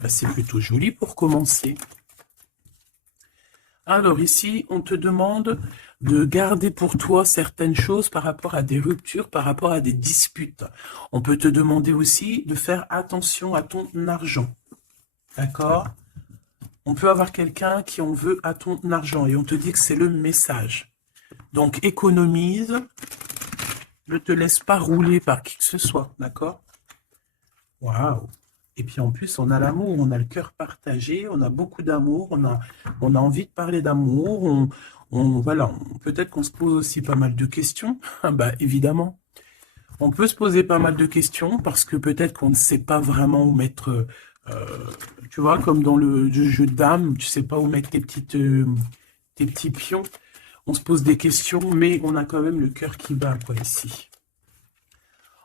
Ben, c'est plutôt joli pour commencer. Alors ici, on te demande de garder pour toi certaines choses par rapport à des ruptures, par rapport à des disputes. On peut te demander aussi de faire attention à ton argent. D'accord? On peut avoir quelqu'un qui en veut à ton argent et on te dit que c'est le message. Donc économise, ne te laisse pas rouler par qui que ce soit, d'accord? Waouh! Et puis en plus, on a l'amour, on a le cœur partagé, on a beaucoup d'amour, on a envie de parler d'amour, voilà, peut-être qu'on se pose aussi pas mal de questions. Bah évidemment, on peut se poser pas mal de questions parce que peut-être qu'on ne sait pas vraiment où mettre, tu vois, comme dans le jeu de dames, tu sais pas où mettre tes petits pions. On se pose des questions, mais on a quand même le cœur qui bat, quoi, ici.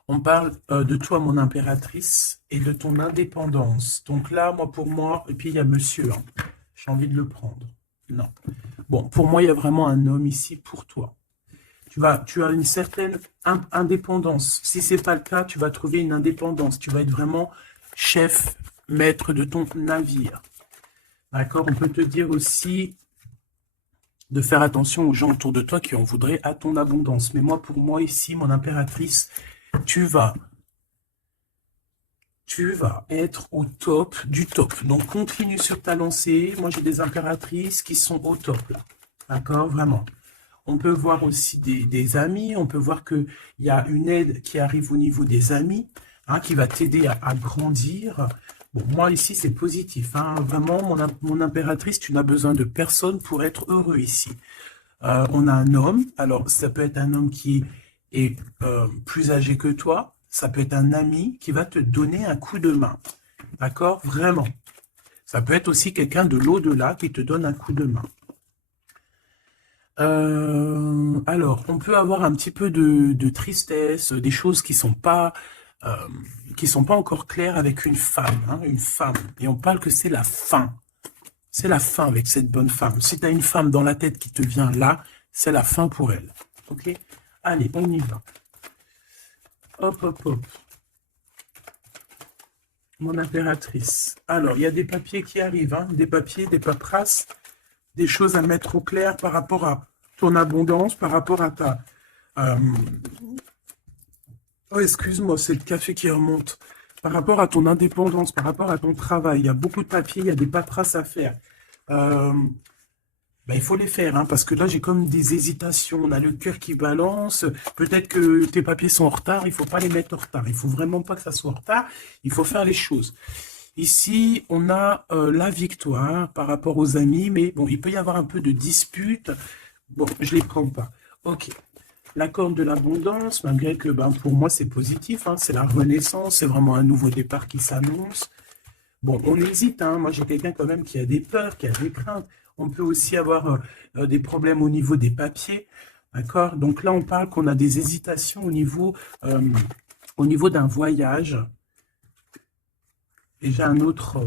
On parle de toi, mon impératrice, et de ton indépendance. Donc là, pour moi, et puis il y a monsieur, hein, j'ai envie de le prendre. Non. Bon, pour moi, il y a vraiment un homme ici pour toi. Tu as une certaine indépendance. Si ce n'est pas le cas, tu vas trouver une indépendance. Tu vas être vraiment chef, maître de ton navire. D'accord? On peut te dire aussi de faire attention aux gens autour de toi qui en voudraient à ton abondance. Mais moi, pour moi, ici, mon impératrice, tu vas être au top du top. Donc, continue sur ta lancée. Moi, j'ai des impératrices qui sont au top, là. D'accord? Vraiment. On peut voir aussi des amis. On peut voir qu'il y a une aide qui arrive au niveau des amis, hein, qui va t'aider à grandir. Bon, moi, ici, c'est positif. Hein. Vraiment, mon impératrice, tu n'as besoin de personne pour être heureux ici. On a un homme. Alors, ça peut être un homme qui est plus âgé que toi. Ça peut être un ami qui va te donner un coup de main. D'accord? Vraiment. Ça peut être aussi quelqu'un de l'au-delà qui te donne un coup de main. Alors, on peut avoir un petit peu de tristesse, des choses qui sont pas encore claires avec une femme. Hein, une femme. Et on parle que c'est la fin. C'est la fin avec cette bonne femme. Si tu as une femme dans la tête qui te vient là, c'est la fin pour elle. Ok? Allez, on y va. Hop, hop, hop. Mon impératrice. Alors, il y a des papiers qui arrivent, hein, des papiers, des paperasses, des choses à mettre au clair par rapport à ton abondance, par rapport à ta... Oh, excuse-moi, c'est le café qui remonte. Par rapport à ton indépendance, par rapport à ton travail, il y a beaucoup de papiers, il y a des paperasses à faire. Ben, il faut les faire, hein, parce que là, j'ai comme des hésitations. On a le cœur qui balance. Peut-être que tes papiers sont en retard. Il faut pas les mettre en retard. Il faut vraiment pas que ça soit en retard. Il faut faire les choses. Ici, on a la victoire par rapport aux amis, mais bon, il peut y avoir un peu de dispute. Bon, je les prends pas. Ok. La corde de l'abondance, malgré que ben, pour moi, c'est positif. Hein, c'est la renaissance. C'est vraiment un nouveau départ qui s'annonce. Bon, on hésite, hein. Moi, j'ai quelqu'un quand même qui a des peurs, qui a des craintes. On peut aussi avoir des problèmes au niveau des papiers, d'accord? Donc là, on parle qu'on a des hésitations au niveau d'un voyage. Et j'ai un autre...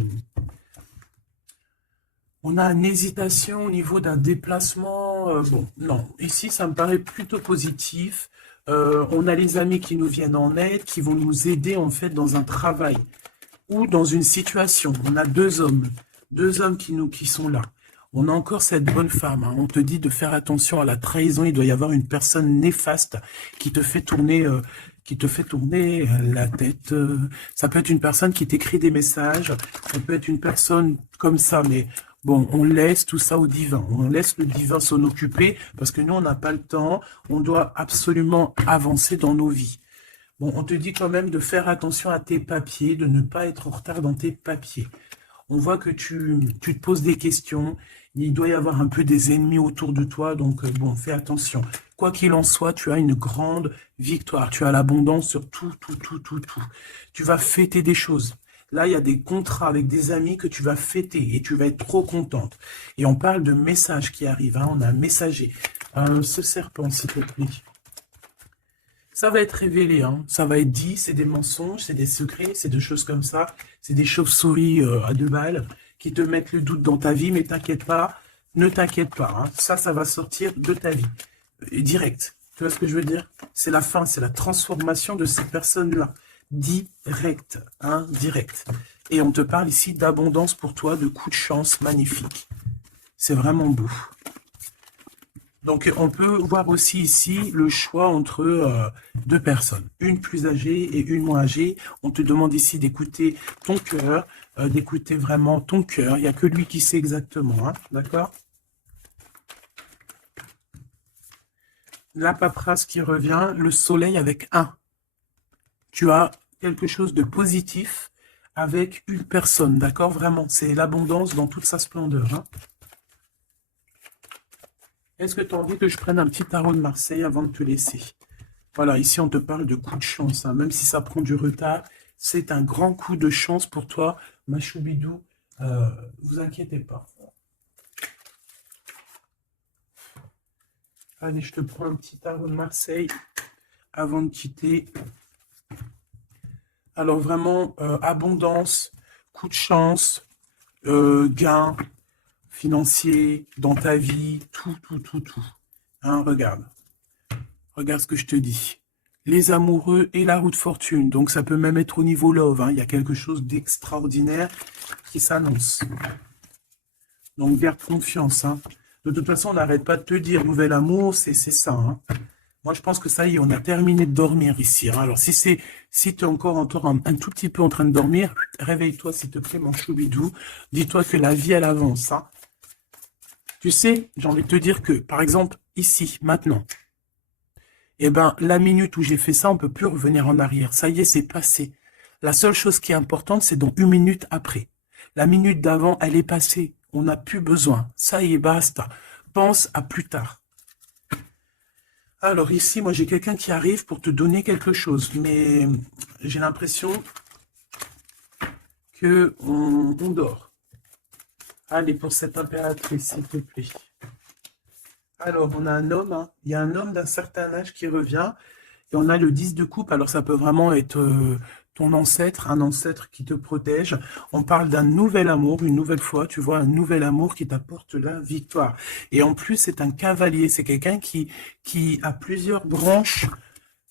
on a une hésitation au niveau d'un déplacement. Bon, non. Ici, ça me paraît plutôt positif. On a les amis qui nous viennent en aide, qui vont nous aider, en fait, dans un travail ou dans une situation. On a deux hommes qui sont là. On a encore cette bonne femme. Hein. On te dit de faire attention à la trahison. Il doit y avoir une personne néfaste qui te fait tourner, la tête. Ça peut être une personne qui t'écrit des messages. Ça peut être une personne comme ça. Mais bon, on laisse tout ça au divin. On laisse le divin s'en occuper parce que nous, on n'a pas le temps. On doit absolument avancer dans nos vies. Bon, on te dit quand même de faire attention à tes papiers, de ne pas être en retard dans tes papiers. On voit que tu te poses des questions. Il doit y avoir un peu des ennemis autour de toi, donc bon, fais attention. Quoi qu'il en soit, tu as une grande victoire. Tu as l'abondance sur tout, tout, tout, tout, tout. Tu vas fêter des choses. Là, il y a des contrats avec des amis que tu vas fêter et tu vas être trop contente. Et on parle de messages qui arrivent. Hein, on a un messager. Ce serpent, s'il te plaît. Ça va être révélé, hein. Ça va être dit, c'est des mensonges, c'est des secrets, c'est des choses comme ça. C'est des chauves-souris à deux balles qui te mettent le doute dans ta vie, mais t'inquiète pas, ne t'inquiète pas. Hein. Ça va sortir de ta vie. Direct. Tu vois ce que je veux dire? C'est la fin, c'est la transformation de ces personnes-là. Direct, hein, direct. Et on te parle ici d'abondance pour toi, de coups de chance magnifiques. C'est vraiment beau. Donc, on peut voir aussi ici le choix entre deux personnes, une plus âgée et une moins âgée. On te demande ici d'écouter ton cœur, d'écouter vraiment ton cœur. Il n'y a que lui qui sait exactement, hein, d'accord? La paperasse qui revient, le soleil avec un. Tu as quelque chose de positif avec une personne, d'accord? Vraiment, c'est l'abondance dans toute sa splendeur, hein. Est-ce que tu as envie que je prenne un petit tarot de Marseille avant de te laisser? Voilà, ici on te parle de coup de chance, hein. Même si ça prend du retard, c'est un grand coup de chance pour toi, ma choubidou. Vous inquiétez pas. Allez, je te prends un petit tarot de Marseille avant de quitter. Alors vraiment, abondance, coup de chance, gain financier dans ta vie, tout, tout, tout, tout. Hein, regarde. Regarde ce que je te dis. Les amoureux et la roue de fortune. Donc, ça peut même être au niveau love. Hein. Il y a quelque chose d'extraordinaire qui s'annonce. Donc, garde confiance. Hein. De toute façon, on n'arrête pas de te dire, nouvel amour, c'est ça. Hein. Moi, je pense que ça y est, on a terminé de dormir ici. Hein. Alors, si tu es encore un tout petit peu en train de dormir, réveille-toi, s'il te plaît, mon choubidou. Dis-toi que la vie, elle avance. Hein. Tu sais, j'ai envie de te dire que, par exemple, ici, maintenant, eh ben, la minute où j'ai fait ça, on ne peut plus revenir en arrière. Ça y est, c'est passé. La seule chose qui est importante, c'est donc une minute après. La minute d'avant, elle est passée. On n'a plus besoin. Ça y est, basta. Pense à plus tard. Alors ici, moi, j'ai quelqu'un qui arrive pour te donner quelque chose. Mais j'ai l'impression qu'on dort. Allez, pour cette impératrice, s'il te plaît. Alors, on a un homme, hein. Il y a un homme d'un certain âge qui revient, et on a le 10 de coupe, alors ça peut vraiment être ton ancêtre, un ancêtre qui te protège. On parle d'un nouvel amour, une nouvelle fois, tu vois, un nouvel amour qui t'apporte la victoire. Et en plus, c'est un cavalier, c'est quelqu'un qui a plusieurs branches,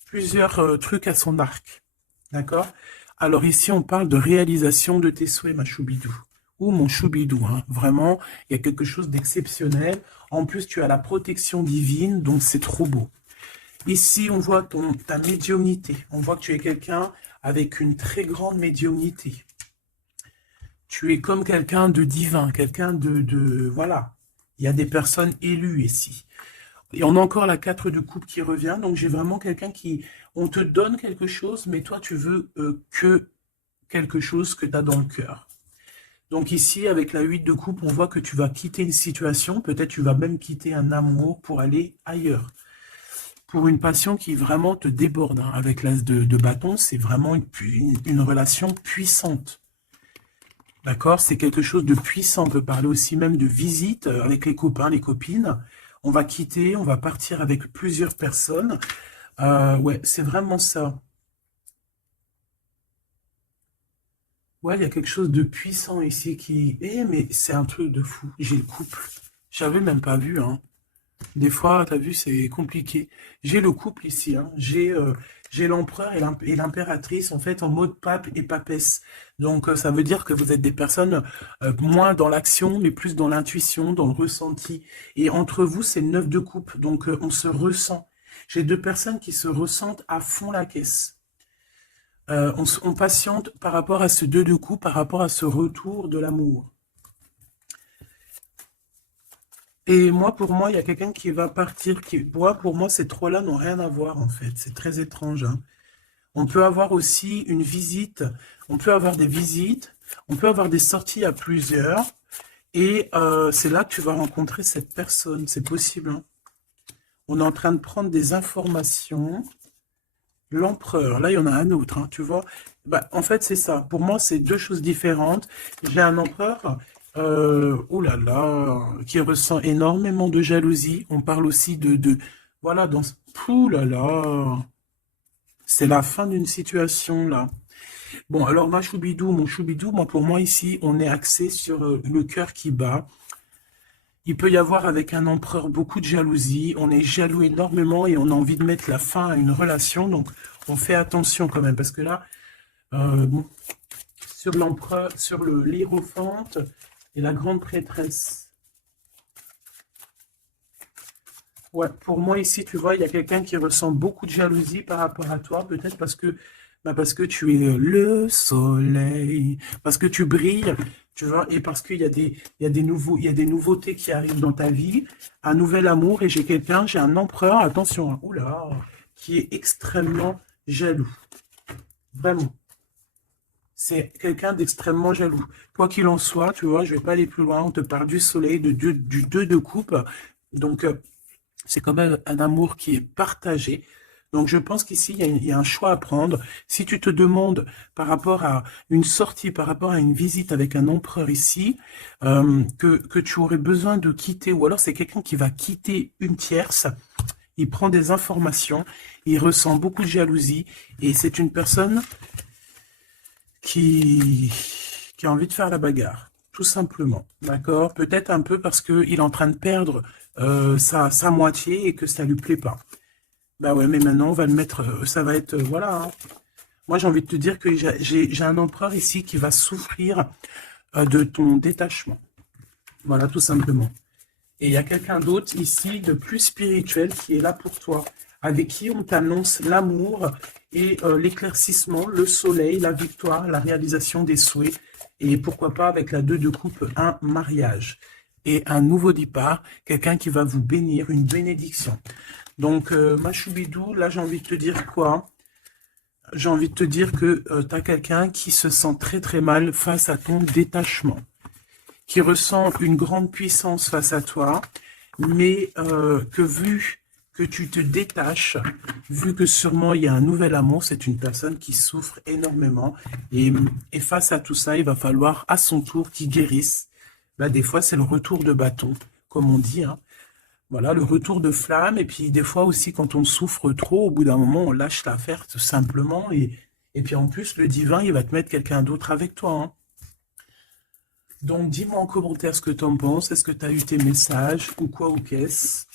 plusieurs trucs à son arc, d'accord? Alors ici, on parle de réalisation de tes souhaits, ma choubidou. Ou mon choubidou, hein. Vraiment, il y a quelque chose d'exceptionnel. En plus, tu as la protection divine, donc c'est trop beau. Ici, on voit ta médiumnité. On voit que tu es quelqu'un avec une très grande médiumnité. Tu es comme quelqu'un de divin, quelqu'un voilà. Il y a des personnes élues ici. Et on a encore la 4 de coupe qui revient. Donc, j'ai vraiment quelqu'un qui... On te donne quelque chose, mais toi, tu veux que quelque chose que tu as dans le cœur. Donc ici, avec la 8 de coupe, on voit que tu vas quitter une situation. Peut-être tu vas même quitter un amour pour aller ailleurs. Pour une passion qui vraiment te déborde. Hein. Avec l'as de bâton, c'est vraiment une relation puissante. D'accord? C'est quelque chose de puissant. On peut parler aussi même de visite avec les copains, les copines. On va quitter, on va partir avec plusieurs personnes. Ouais, c'est vraiment ça. Ouais, il y a quelque chose de puissant ici qui... Eh, mais c'est un truc de fou. J'ai le couple. J'avais même pas vu, hein. Des fois, t'as vu, c'est compliqué. J'ai le couple ici, hein. J'ai l'empereur et l'impératrice, en fait, en mode pape et papesse. Donc, ça veut dire que vous êtes des personnes moins dans l'action, mais plus dans l'intuition, dans le ressenti. Et entre vous, c'est le 9 de coupe. Donc, on se ressent. J'ai deux personnes qui se ressentent à fond la caisse. On patiente par rapport à ce 2 de coupe, par rapport à ce retour de l'amour. Et moi, pour moi, il y a quelqu'un qui va partir. Pour moi, ces trois-là n'ont rien à voir, en fait. C'est très étrange. Hein. On peut avoir aussi une visite. On peut avoir des visites. On peut avoir des sorties à plusieurs. Et c'est là que tu vas rencontrer cette personne. C'est possible. Hein. On est en train de prendre des informations. L'empereur, là, il y en a un autre, hein, tu vois. Bah, en fait, c'est ça. Pour moi, c'est deux choses différentes. J'ai un empereur, oh là là, qui ressent énormément de jalousie. On parle aussi voilà, ouh là là, c'est la fin d'une situation, là. Bon, alors, mon choubidou, moi, pour moi, ici, on est axé sur le cœur qui bat. Il peut y avoir avec un empereur beaucoup de jalousie, on est jaloux énormément et on a envie de mettre la fin à une relation, donc on fait attention quand même, parce que là, bon, sur l'empereur, sur l'hiérophante et la grande prêtresse. Ouais, pour moi ici, tu vois, il y a quelqu'un qui ressent beaucoup de jalousie par rapport à toi, peut-être parce que tu es le soleil, parce que tu brilles, tu vois, et parce qu'il y a il y a des nouveautés qui arrivent dans ta vie, un nouvel amour, et j'ai un empereur, attention, hein, oula, qui est extrêmement jaloux. Vraiment. C'est quelqu'un d'extrêmement jaloux. Quoi qu'il en soit, tu vois, je vais pas aller plus loin, on te parle du soleil, du 2 de coupe, donc c'est quand même un amour qui est partagé. Donc je pense qu'ici, il y a un choix à prendre. Si tu te demandes par rapport à une sortie, par rapport à une visite avec un empereur ici, que tu aurais besoin de quitter, ou alors c'est quelqu'un qui va quitter une tierce, il prend des informations, il ressent beaucoup de jalousie, et c'est une personne qui a envie de faire la bagarre, tout simplement. D'accord? Peut-être un peu parce qu'il est en train de perdre sa moitié et que ça lui plaît pas. Bah ouais, mais maintenant, on va le mettre, ça va être, voilà. Hein. Moi, j'ai envie de te dire que j'ai un empereur ici qui va souffrir de ton détachement. Voilà, tout simplement. Et il y a quelqu'un d'autre ici, de plus spirituel, qui est là pour toi, avec qui on t'annonce l'amour et l'éclaircissement, le soleil, la victoire, la réalisation des souhaits. Et pourquoi pas, avec la 2 de coupe, un mariage. Et un nouveau départ, quelqu'un qui va vous bénir, une bénédiction. Donc, ma choubidou, là, j'ai envie de te dire quoi? J'ai envie de te dire que tu as quelqu'un qui se sent très très mal face à ton détachement, qui ressent une grande puissance face à toi, mais que vu que tu te détaches, vu que sûrement il y a un nouvel amour, c'est une personne qui souffre énormément, et face à tout ça, il va falloir à son tour qu'il guérisse. Bah, des fois, c'est le retour de bâton, comme on dit, hein. Voilà, le retour de flamme, et puis des fois aussi, quand on souffre trop, au bout d'un moment, on lâche l'affaire tout simplement, et puis en plus, le divin, il va te mettre quelqu'un d'autre avec toi. Hein. Donc, dis-moi en commentaire ce que tu en penses, est-ce que tu as eu tes messages, ou quoi, ou qu'est-ce?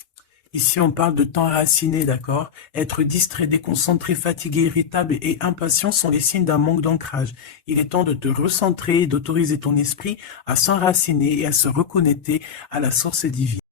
Ici, on parle de temps raciné, d'accord? Être distrait, déconcentré, fatigué, irritable et impatient sont les signes d'un manque d'ancrage. Il est temps de te recentrer et d'autoriser ton esprit à s'enraciner et à se reconnecter à la source divine.